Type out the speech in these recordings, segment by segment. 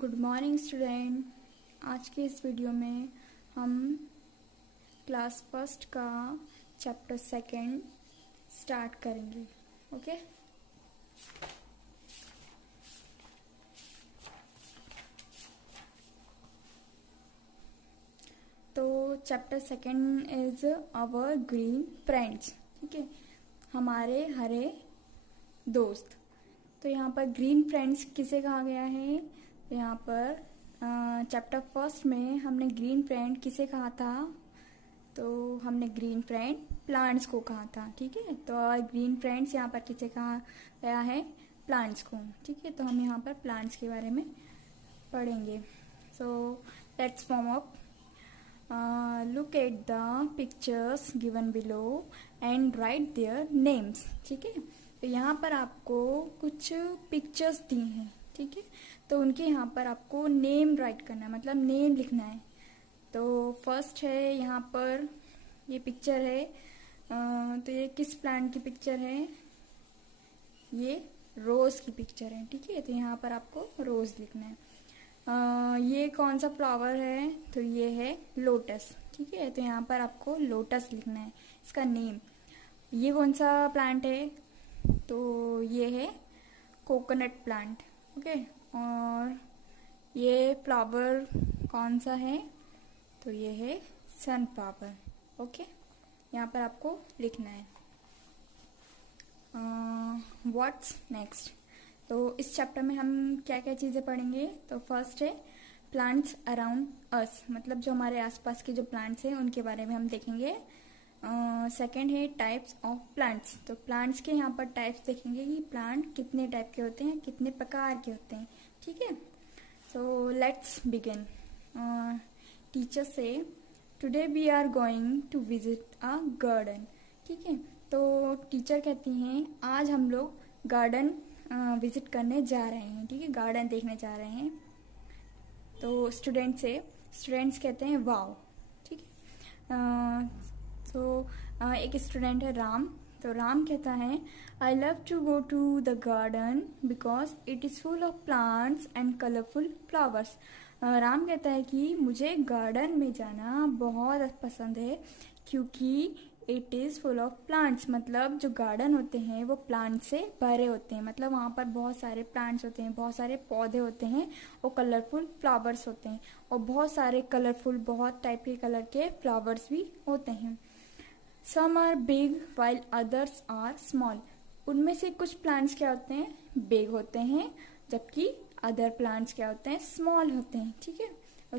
Good morning student. आज के इस वीडियो में हम क्लास फर्स्ट का चैप्टर सेकंड स्टार्ट करेंगे। ओके तो chapter second is our green friends. ठीक है, हमारे हरे दोस्त। तो यहाँ पर ग्रीन फ्रेंड्स किसे कहा गया है? तो यहाँ पर चैप्टर फर्स्ट में हमने ग्रीन फ्रेंड किसे कहा था? तो हमने ग्रीन फ्रेंड प्लांट्स को कहा था। ठीक है, तो ग्रीन फ्रेंड्स यहाँ पर किसे कहा गया है? प्लांट्स को। ठीक है, तो हम यहाँ पर प्लांट्स के बारे में पढ़ेंगे। So let's form up. Look at the pictures given below and right their names. ठीक है, तो यहाँ पर आपको कुछ पिक्चर्स दी हैं। ठीक है, तो उनके यहाँ पर आपको नेम राइट करना है, मतलब नेम लिखना है। तो फर्स्ट है यहाँ पर ये पिक्चर है। तो ये किस प्लांट की पिक्चर है? ये रोज की पिक्चर है। ठीक है, तो यहाँ पर आपको रोज लिखना है। ये कौन सा फ्लावर है? तो ये है लोटस। ठीक है, तो यहाँ पर आपको लोटस लिखना है, इसका नेम। ये कौन सा प्लांट है? तो ये है कोकोनट प्लांट। ओके, और ये फ्लावर कौन सा है? तो ये है सनफ्लावर। ओके, यहाँ पर आपको लिखना है। What's next? तो इस चैप्टर में हम क्या क्या चीज़ें पढ़ेंगे? तो फर्स्ट है प्लांट्स अराउंड अस, मतलब जो हमारे आसपास के जो प्लांट्स हैं उनके बारे में हम देखेंगे। सेकेंड है टाइप्स ऑफ प्लांट्स। तो प्लांट्स के यहाँ पर टाइप्स देखेंगे कि प्लांट कितने टाइप के होते हैं, कितने प्रकार के होते हैं। ठीक है, so let's begin. Teacher says today we are going to visit a garden. ठीक है, तो टीचर कहती हैं आज हम लोग गार्डन विजिट करने जा रहे हैं। ठीक है, गार्डन देखने जा रहे हैं। तो स्टूडेंट्स कहते हैं वाओ। ठीक है, तो एक स्टूडेंट है राम। तो राम कहता है I love to go to the garden because it is full of plants and colourful flowers. Ram कहता है कि मुझे गार्डन में जाना बहुत पसंद है क्योंकि it is full of plants, मतलब जो गार्डन होते हैं वो प्लांट से भरे होते हैं, मतलब वहाँ पर बहुत सारे प्लांट्स होते हैं, बहुत सारे पौधे होते हैं और कलरफुल फ्लावर्स होते हैं, और बहुत सारे कलरफुल, बहुत टाइप के कलर के फ्लावर्स भी होते हैं। Some are big while others are small. उनमें से कुछ प्लांट्स क्या होते हैं? बिग होते हैं, जबकि अदर प्लांट्स क्या होते हैं? स्मॉल होते हैं। ठीक है, और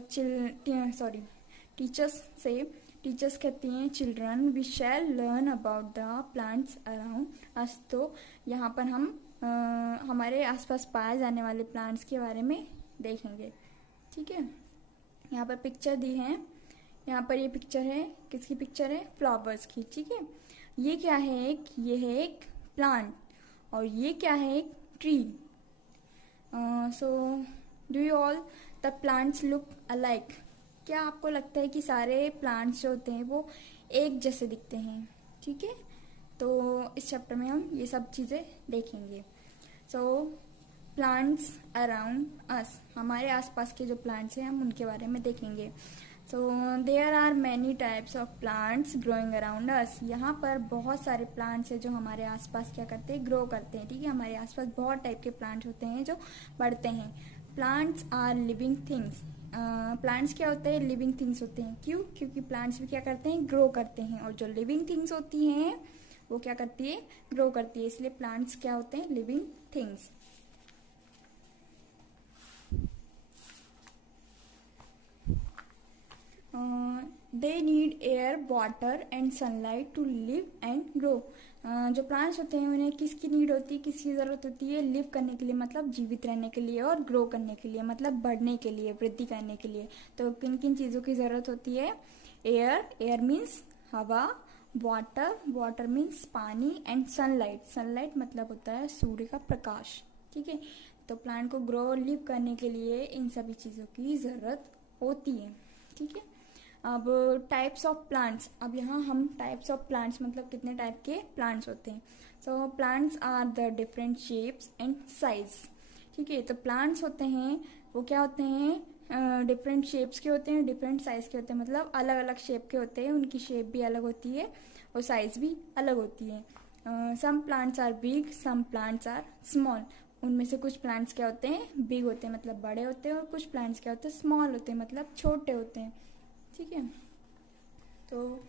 टीचर्स कहती हैं children we shall learn about the plants around us. तो यहाँ पर हम हमारे आसपास पाए जाने वाले प्लांट्स के बारे में देखेंगे। ठीक है, यहाँ पर पिक्चर दी है। यहाँ पर ये पिक्चर है, किसकी पिक्चर है? फ्लावर्स की। ठीक है, ये क्या है? ये है एक प्लांट, और ये क्या है? एक tree. So do you all the plants look alike? क्या आपको लगता है कि सारे प्लांट्स जो होते हैं वो एक जैसे दिखते हैं? ठीक है, तो इस चैप्टर में हम ये सब चीज़ें देखेंगे। सो प्लांट्स अराउंड अस, हमारे आसपास के जो प्लांट्स हैं हम उनके बारे में देखेंगे। So there are many types of plants growing around us. यहाँ पर बहुत सारे प्लांट्स हैं जो हमारे आसपास क्या करते हैं? ग्रो करते हैं। ठीक है, हमारे आसपास बहुत टाइप के प्लांट्स होते हैं जो बढ़ते हैं। Plants are living things. Plants क्या होते हैं? लिविंग थिंग्स होते हैं। क्यों? क्योंकि प्लांट्स भी क्या करते हैं? ग्रो करते हैं, और जो लिविंग थिंग्स होती हैं वो क्या करती है? ग्रो करती है, इसलिए प्लांट्स क्या होते हैं? Living things. They need air, water and sunlight to live and grow. जो प्लांट्स होते हैं उन्हें किसकी नीड होती है, किसकी ज़रूरत होती है? लिव करने के लिए, मतलब जीवित रहने के लिए, और ग्रो करने के लिए, मतलब बढ़ने के लिए, वृद्धि करने के लिए। तो किन किन चीज़ों की ज़रूरत होती है? एयर मीन्स हवा, वाटर मीन्स पानी, एंड सनलाइट मतलब होता है सूर्य का प्रकाश। ठीक है, तो प्लांट को ग्रो और लिव करने के लिए इन सभी चीज़ों की ज़रूरत होती है। ठीक है, अब टाइप्स ऑफ प्लांट्स। अब यहाँ हम टाइप्स ऑफ प्लांट्स मतलब कितने टाइप के प्लांट्स होते हैं। So plants are the different shapes and size. ठीक है। तो प्लांट्स होते हैं वो क्या होते हैं, डिफरेंट शेप्स के होते हैं, डिफरेंट साइज के होते हैं, मतलब अलग अलग शेप के होते हैं, उनकी शेप भी अलग होती है और साइज भी अलग होती है। Some plants are big, some plants are small. उनमें से कुछ प्लांट्स क्या होते हैं, बिग होते हैं मतलब बड़े होते हैं, और कुछ प्लांट्स क्या होते हैं, स्मॉल होते हैं मतलब छोटे होते हैं। ठीक है। तो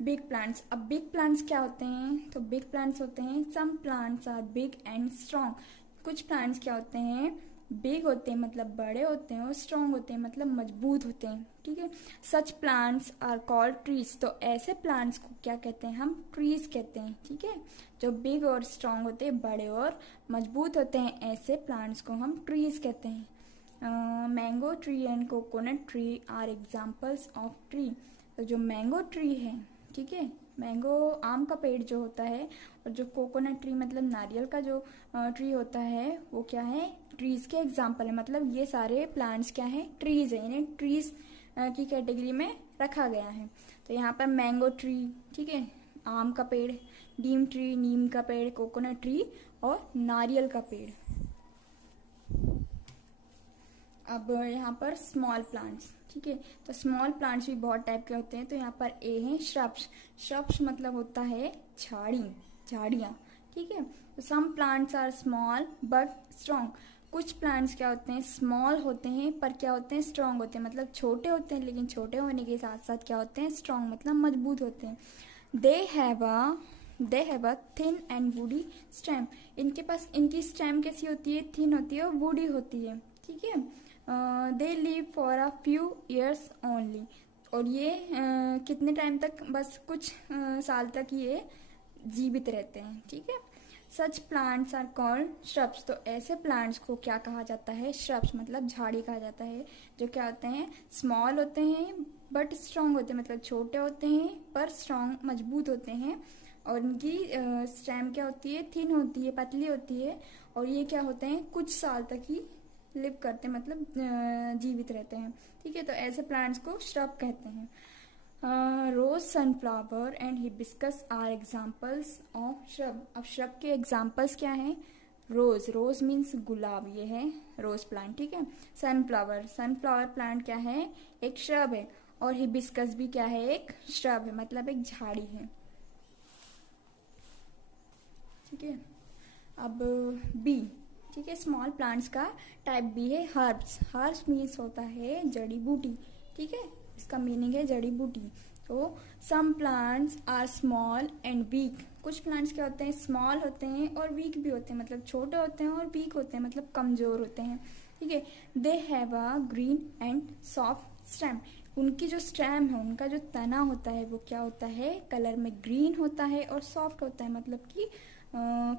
बिग प्लांट्स, अब बिग प्लांट्स क्या होते हैं, तो बिग प्लांट्स होते हैं some plants are big and strong. कुछ प्लांट्स क्या होते हैं, बिग होते हैं मतलब बड़े होते हैं, और स्ट्रॉन्ग होते हैं मतलब मजबूत होते हैं। ठीक है। Such plants are called trees. तो ऐसे प्लांट्स को क्या कहते हैं, हम ट्रीज कहते हैं। ठीक है। जो बिग और स्ट्रॉन्ग होते हैं, बड़े और मजबूत होते हैं, ऐसे प्लांट्स को हम ट्रीज कहते हैं। Mango tree and coconut tree are examples of tree. तो जो मैंगो ट्री है, ठीक है, मैंगो आम का पेड़ जो होता है, और जो कोकोनट ट्री मतलब नारियल का जो ट्री होता है, वो क्या है, ट्रीज के एग्जाम्पल है। मतलब ये सारे प्लांट्स क्या है, ट्रीज है, इन्हें ट्रीज की कैटेगरी में रखा गया है। तो यहाँ पर मैंगो ट्री, ठीक है, आम का पेड़, नीम ट्री, नीम का पेड़, कोकोनट ट्री और नारियल का पेड़। अब यहाँ पर स्मॉल प्लांट्स, ठीक है, तो स्मॉल प्लांट्स भी बहुत टाइप के होते हैं। तो यहाँ पर ए है श्रब्स। श्रब्स मतलब होता है झाड़ी, झाड़ियाँ। ठीक है। तो some plants are small but strong. कुछ प्लांट्स क्या होते हैं, स्मॉल होते हैं पर क्या होते हैं, स्ट्रॉन्ग होते हैं, मतलब छोटे होते हैं, लेकिन छोटे होने के साथ साथ क्या होते हैं, स्ट्रॉन्ग मतलब मजबूत होते हैं। They have a thin and woody stem. इनके पास, इनकी स्टेम कैसी होती है, थिन होती है और वुडी होती है। ठीक है। They live for a few years only. और ये कितने टाइम तक, बस कुछ साल तक ये जीवित रहते हैं। ठीक है। Such plants are called shrubs. तो ऐसे प्लांट्स को क्या कहा जाता है, श्रब्स मतलब झाड़ी कहा जाता है, जो क्या होते हैं, स्मॉल होते हैं बट स्ट्रांग होते हैं, मतलब छोटे होते हैं पर स्ट्रांग मजबूत होते हैं। और इनकी स्टेम क्या होती है, थिन होती है, पतली होती है, और ये क्या होते हैं, कुछ साल तक ही लिव करते हैं, मतलब जीवित रहते हैं। ठीक है। तो ऐसे प्लांट्स को श्रब कहते हैं। Rose, sunflower and hibiscus are examples of shrub. अब श्रब के एग्जाम्पल्स क्या हैं, रोज, रोज मीन्स गुलाब, ये है रोज प्लांट। ठीक है। सनफ्लावर, सनफ्लावर प्लांट क्या है, एक श्रब है। और हिबिस्कस भी क्या है, एक श्रब है, मतलब एक झाड़ी है। ठीक है। अब बी, ठीक है, स्मॉल प्लांट्स का टाइप बी है हर्ब्स। हर्ब्स मीन्स होता है जड़ी बूटी। ठीक है, इसका मीनिंग है जड़ी बूटी। तो some plants are small and weak. कुछ प्लांट्स क्या होते हैं, स्मॉल होते हैं और वीक भी होते हैं, मतलब छोटे होते हैं और वीक होते हैं, मतलब कमजोर होते हैं। ठीक है। They have a green and soft stem. उनकी जो स्टेम है, उनका जो तना होता है, वो क्या होता है, कलर में ग्रीन होता है और सॉफ्ट होता है, मतलब कि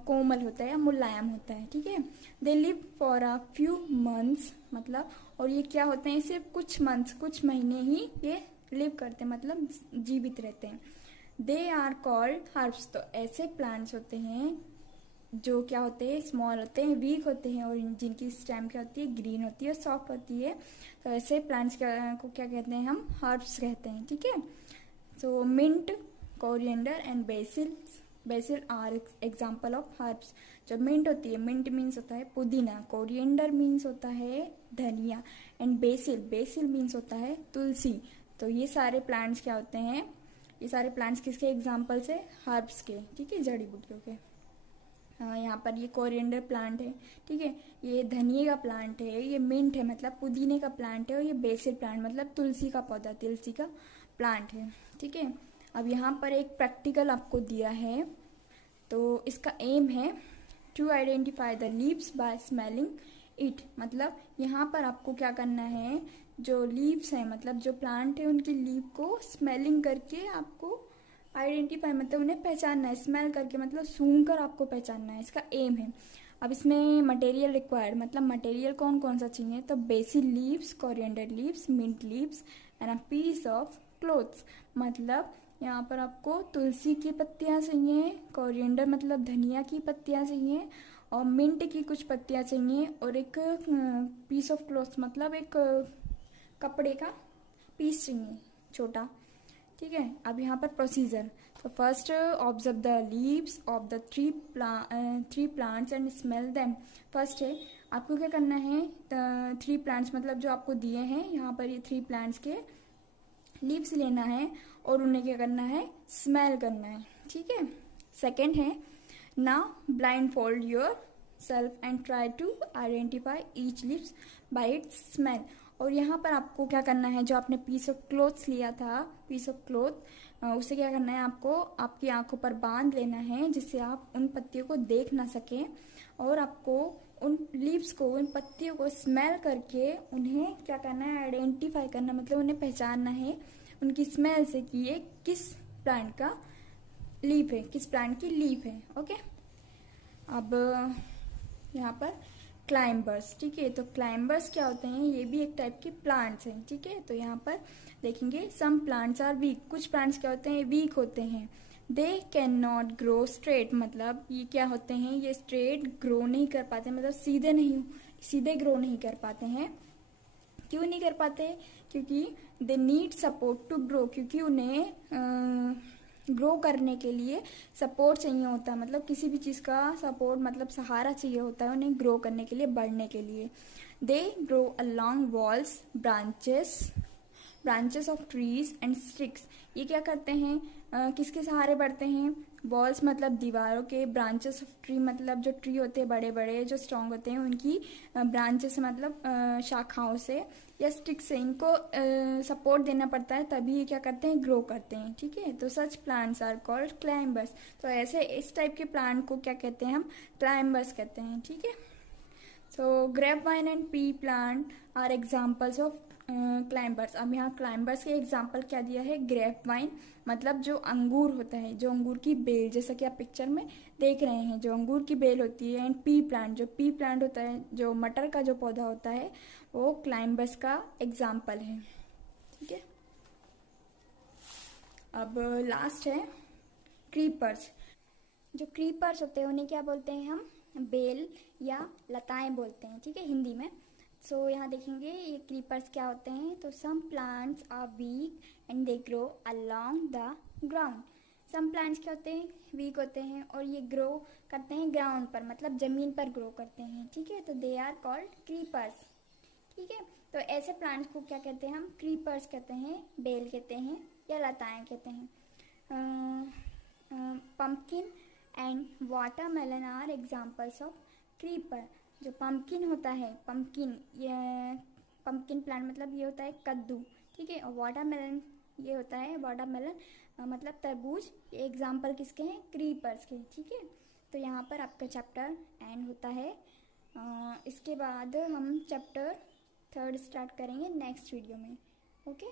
कोमल होता है या मुलायम होता है। ठीक है। They live for a few months, मतलब, और ये क्या होते हैं, सिर्फ कुछ मंथ्स, कुछ महीने ही ये लिव करते हैं, मतलब जीवित रहते हैं। They are called herbs. तो ऐसे प्लांट्स होते हैं जो क्या होते हैं, स्मॉल होते हैं, वीक होते हैं, और जिनकी स्टेम क्या होती है, ग्रीन होती है, सॉफ्ट होती है। तो ऐसे प्लांट्स को क्या कहते हैं, हम हर्ब्स कहते हैं। ठीक है। So mint, coriander and basil, basil are example of herbs. जो मिंट होती है, मिंट मीन्स होता है पुदीना, कोरिएंडर मीन्स होता है धनिया, एंड बेसिल, बेसिल मीन्स होता है तुलसी। तो ये सारे प्लांट्स क्या होते हैं, ये सारे प्लांट्स किसके एग्जाम्पल्स है, हर्ब्स के। ठीक है, जड़ी बूटियों के। यहाँ पर ये कोरिएंडर प्लांट है, ठीक है, ये धनिए का प्लांट है, ये मिंट है मतलब पुदीने का प्लांट है, और ये बेसिल प्लांट मतलब तुलसी का पौधा, तुलसी का प्लांट है। ठीक है। अब यहाँ पर एक प्रैक्टिकल आपको दिया है, तो इसका एम है to identify the leaves by smelling it. मतलब यहाँ पर आपको क्या करना है, जो लीव्स हैं, मतलब जो प्लांट है, उनकी लीव को स्मेलिंग करके आपको आइडेंटिफाई, मतलब उन्हें पहचानना है, स्मेल करके, मतलब सूंघ कर आपको पहचानना है, इसका एम है। अब इसमें मटेरियल रिक्वायर्ड, मतलब मटेरियल कौन कौन सा चाहिए, तो basil leaves, coriander leaves, mint leaves and a piece of clothes. मतलब यहाँ पर आपको तुलसी की पत्तियाँ चाहिए, कोरिएंडर मतलब धनिया की पत्तियाँ चाहिए, और मिंट की कुछ पत्तियाँ चाहिए, और एक पीस ऑफ क्लॉथ मतलब एक कपड़े का पीस चाहिए, छोटा। ठीक है। अब यहाँ पर प्रोसीजर, तो first observe the leaves of the three plants and smell them. First है, आपको क्या करना है, 3 प्लांट्स मतलब जो आपको दिए हैं यहाँ पर, ये 3 प्लांट्स के लीव्स लेना है और उन्हें क्या करना है, स्मेल करना है, ठीक है। सेकंड है, now blindfold yourself and try to identify each leaves by its smell. और यहाँ पर आपको क्या करना है, जो आपने पीस ऑफ क्लोथ्स लिया था, पीस ऑफ क्लोथ, उसे क्या करना है, आपको आपकी आंखों पर बांध लेना है जिससे आप उन पत्तियों को देख ना सकें, और आपको उन लीव्स को, उन पत्तियों को स्मेल करके उन्हें क्या करना है, आइडेंटिफाई करना, मतलब उन्हें पहचानना है उनकी स्मेल से कि ये किस प्लांट का लीफ है, किस प्लांट की लीफ है। ओके, अब यहाँ पर क्लाइंबर्स, ठीक है। तो क्लाइंबर्स क्या होते हैं, ये भी एक टाइप के प्लांट्स हैं, ठीक है। तो यहाँ पर देखेंगे, सम प्लांट्स आर वीक, कुछ प्लांट्स क्या होते हैं, वीक होते हैं। They can not grow straight, मतलब ये क्या होते हैं, ये स्ट्रेट ग्रो नहीं कर पाते, मतलब सीधे ग्रो नहीं कर पाते हैं। क्यों नहीं कर पाते, क्योंकि they need support to grow, क्योंकि उन्हें ग्रो करने के लिए सपोर्ट चाहिए होता है, मतलब किसी भी चीज़ का सपोर्ट, मतलब सहारा चाहिए होता है उन्हें ग्रो करने के लिए, बढ़ने के लिए। दे grow along walls, branches of trees and sticks. ये क्या करते हैं, किसके सहारे बढ़ते हैं, वॉल्स मतलब दीवारों के, ब्रांचेस ऑफ ट्री मतलब जो ट्री होते हैं बड़े बड़े जो स्ट्रॉन्ग होते हैं उनकी ब्रांचेस मतलब शाखाओं से या स्टिक से, इनको सपोर्ट देना पड़ता है, तभी ये क्या करते हैं, ग्रो करते हैं, ठीक है। तो such plants are called climbers. तो ऐसे इस टाइप के प्लांट को क्या कहते हैं, हम क्लाइंबर्स कहते हैं, ठीक है। So grape vine and pea plant are examples of climbers. अब यहाँ क्लाइंबर्स के एग्जाम्पल क्या दिया है, ग्रेप वाइन मतलब जो अंगूर होता है, जो अंगूर की बेल, जैसा कि आप पिक्चर में देख रहे हैं, जो अंगूर की बेल होती है, एंड पी प्लांट, जो पी प्लांट होता है, जो मटर का जो पौधा होता है, वो क्लाइंबर्स का एग्जाम्पल है, ठीक है। अब लास्ट है क्रीपर्स। जो क्रीपर्स होते हैं उन्हें क्या बोलते हैं हम, बेल या लताएं बोलते हैं, ठीक है, हिंदी में। सो यहाँ देखेंगे ये क्रीपर्स क्या होते हैं, तो some plants are weak and they grow along the ground. Some plants क्या होते हैं, वीक होते हैं और ये ग्रो करते हैं ग्राउंड पर, मतलब जमीन पर ग्रो करते हैं, ठीक है। तो दे आर कॉल्ड क्रीपर्स, ठीक है। तो ऐसे प्लांट्स को क्या कहते हैं हम, क्रीपर्स कहते हैं, बेल कहते हैं या लताएं कहते हैं। Pumpkin and watermelon are examples of creeper. जो पम्पकिन होता है, पम्पकिन प्लांट मतलब ये होता है कद्दू, ठीक है। और वाटरमेलन ये होता है, वाटरमेलन मतलब तरबूज, ये एग्जाम्पल किसके हैं, क्रीपर्स के, ठीक है। तो यहाँ पर आपका चैप्टर एंड होता है। इसके बाद हम चैप्टर 3 स्टार्ट करेंगे नेक्स्ट वीडियो में, ओके।